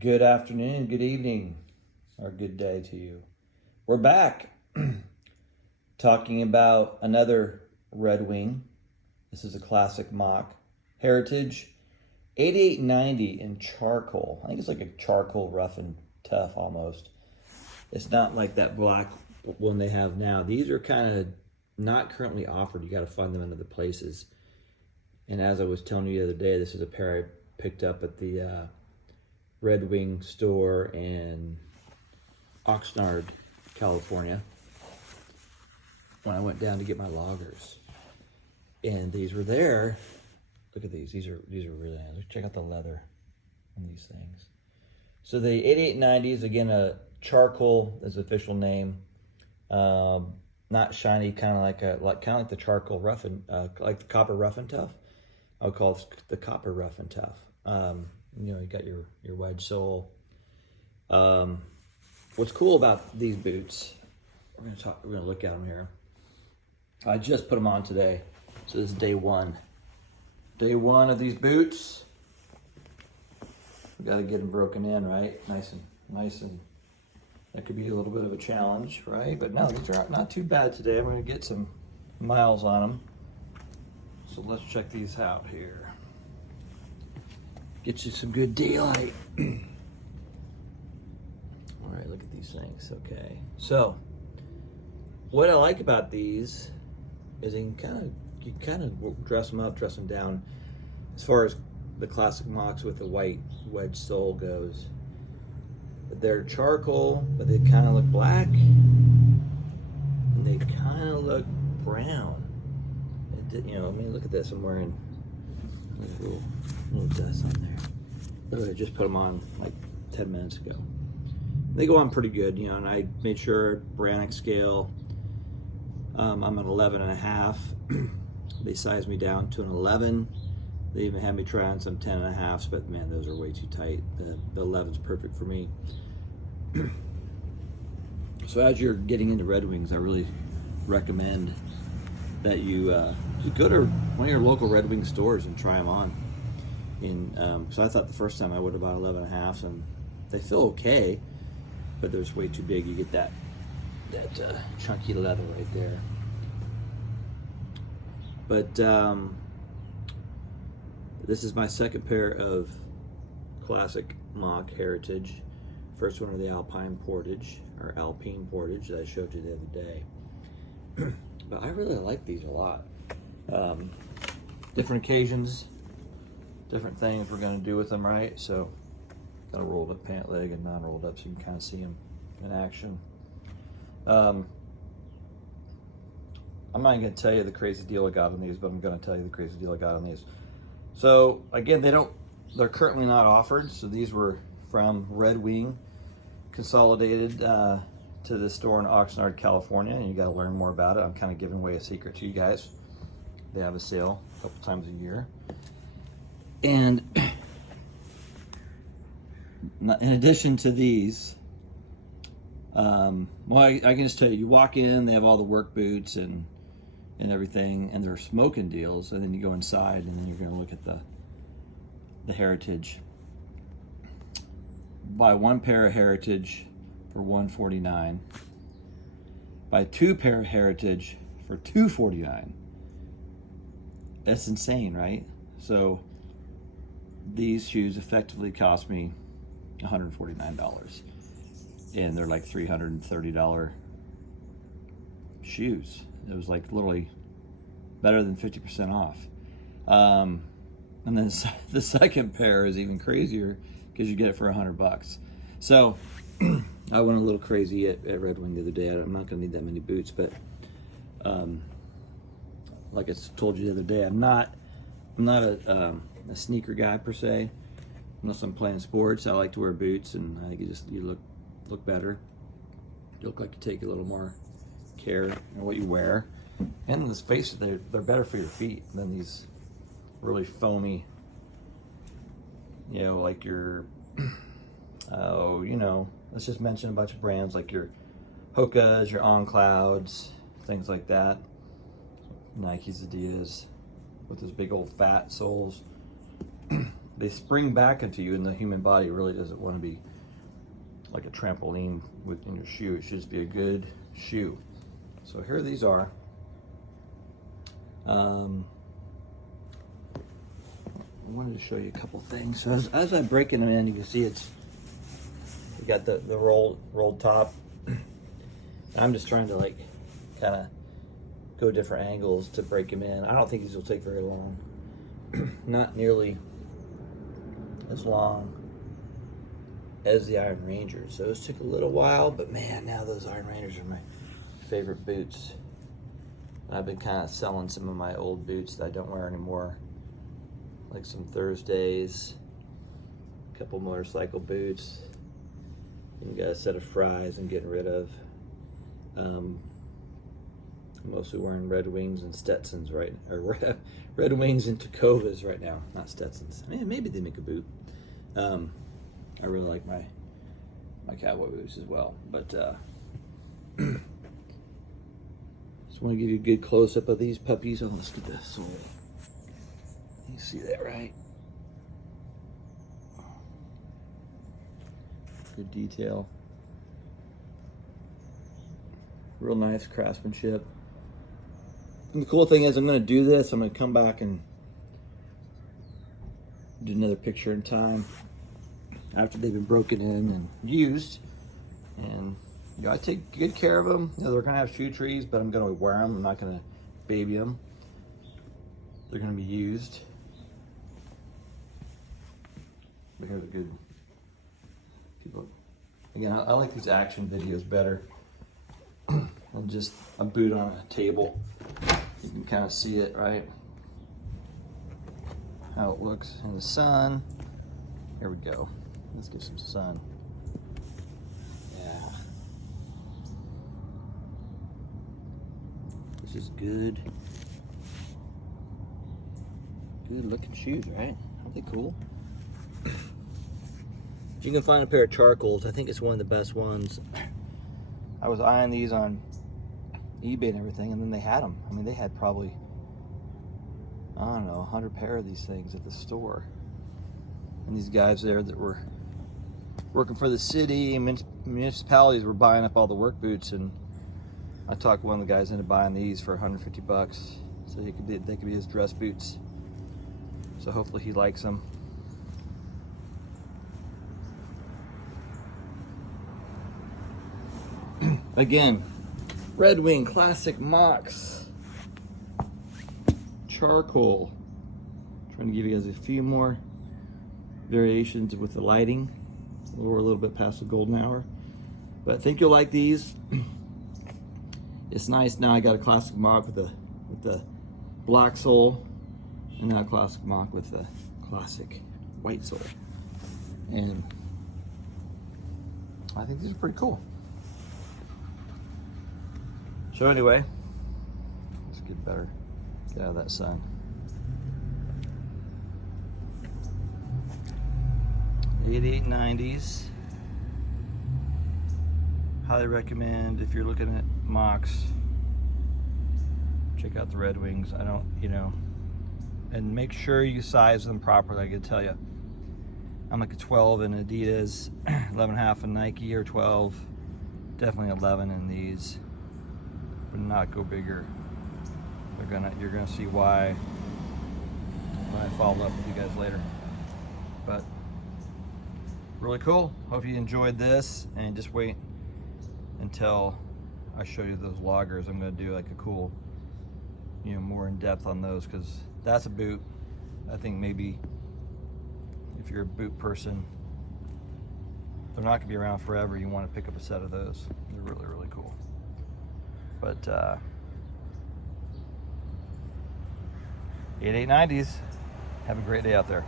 Good afternoon, good evening, or good day to you. We're back talking about another Red Wing. This is a classic Moc Heritage 8890 in charcoal. I think it's like a charcoal rough and tough almost. It's not like that black one they have now. These are kind of not currently offered. You got to find them in other places. And as I was telling you the other day, this is a pair I picked up at the Red Wing store in Oxnard, California, when I went down to get my loggers. And these were there. Look at these. These are really nice. Check out the leather on these things. So the 8890s, again, a charcoal is the official name. Not shiny, kind of like the charcoal rough and like the copper rough and tough. I would call it the copper rough and tough. You got your wedge sole. What's cool about these boots? We're gonna look at them here. I just put them on today, so this is day one. Day one of these boots. We got to get them broken in, right? Nice and. That could be a little bit of a challenge, right? But no, these are not too bad today. I'm gonna get some miles on them. So let's check these out here. Get you some good daylight. All right, look at these things. Okay, so what I like about these is you kind of dress them up, dress them down. As far as the classic Mocs with the white wedge sole goes, they're charcoal, but they kind of look black, and they kind of look brown. I mean, look at this. I'm wearing a little dust on there. I just put them on like 10 minutes ago. They go on pretty good, and I made sure Brannock scale. I'm an 11 and a half. They sized me down to an 11. They even had me try on some 10 and a halves, but man, those are way too tight. The 11's perfect for me. So as you're getting into Red Wings, I really recommend that you go to one of your local Red Wing stores and try them on. So I thought the first time I would have bought 11 and a half, and they feel okay, but they're just way too big. You get that chunky leather right there. But this is my second pair of classic Moc Heritage. First one are the Alpine Portage that I showed you the other day. But I really like these a lot. Different occasions, different things we're going to do with them, right? So, got a rolled up pant leg and non-rolled up so you can kind of see them in action. I'm not going to tell you the crazy deal I got on these, but I'm going to tell you the crazy deal I got on these. So, again, they're currently not offered. So these were from Red Wing, consolidated to the store in Oxnard, California, and you got to learn more about it. I'm kind of giving away a secret to you guys. They have a sale a couple times a year. And in addition to these, I can just tell you, you walk in, they have all the work boots and everything, and they're smoking deals, and then you go inside, and then you're going to look at the Heritage. Buy one pair of Heritage for $149. Buy two pair of Heritage for $249. That's insane, right? So these shoes effectively cost me $149, and they're like $330 shoes. It was like literally better than 50% off. And then the second pair is even crazier because you get it for $100. So I went a little crazy at Red Wing the other day. I'm not going to need that many boots, but like I told you the other day, I'm not a sneaker guy per se. Unless I'm playing sports, I like to wear boots, and I think you look better. You look like you take a little more care in what you wear, and let's face it, they're better for your feet than these really foamy, like your let's just mention a bunch of brands like your Hoka's, your On Clouds, things like that. Nike's, Adidas, with those big old fat soles. they spring back into you, and the human body really doesn't want to be like a trampoline in your shoe. It should just be a good shoe. So here these are. I wanted to show you a couple things. So as I'm breaking them in, you can see you got the rolled top. I'm just trying to like kind of go different angles to break them in. I don't think these will take very long. Not nearly as long as the Iron Rangers. Those took a little while, but man, now those Iron Rangers are my favorite boots. I've been kind of selling some of my old boots that I don't wear anymore, like some Thursdays, a couple motorcycle boots. And got a set of Fries I'm getting rid of. I'm mostly wearing Red Wings and Stetsons or Red Wings and Tacovas right now, not Stetsons. I mean, maybe they make a boot. I really like my cowboy boots as well, but just want to give you a good close-up of these puppies. Oh, let's get the sole. You see that, right? Good detail. Real nice craftsmanship. And the cool thing is, I'm going to do this. I'm going to come back and do another picture in time after they've been broken in and used. And you know, I take good care of them. You know, they're going to have shoe trees, but I'm going to wear them. I'm not going to baby them. They're going to be used. But here's a good people. Again, I like these action videos better than just a boot on a table. You can kind of see it, right? How it looks in the sun. Here we go. Let's get some sun. Yeah. This is good. Good looking shoes, right? Aren't they cool? If you can find a pair of charcoals, I think it's one of the best ones. I was eyeing these on eBay and everything, and then they had them. I mean, they had probably, I don't know, 100 pair of these things at the store. And these guys there that were working for the city and municipalities were buying up all the work boots, and I talked one of the guys into buying these for 150 bucks, so they could be his dress boots. So hopefully he likes them. Again, Red Wing Classic Mocs Charcoal. Trying to give you guys a few more variations with the lighting. We're a little bit past the golden hour, but I think you'll like these. It's nice. Now I got a Classic Moc with the black sole, and now a Classic Moc with the classic white sole. And I think these are pretty cool. So anyway, let's get out of that sun. 8890s. Highly recommend if you're looking at Mocs. Check out the Red Wings. And make sure you size them properly. I can tell you, I'm like a 12 in Adidas, 11.5 in Nike, or 12. Definitely 11 in these. But not go bigger. You're gonna see why when I follow up with you guys later. But really cool. Hope you enjoyed this, and just wait until I show you those loggers. I'm gonna do like a cool, more in depth on those, because that's a boot. I think maybe if you're a boot person, they're not gonna be around forever. You want to pick up a set of those. They're really, really cool. But 8890s. Have a great day out there.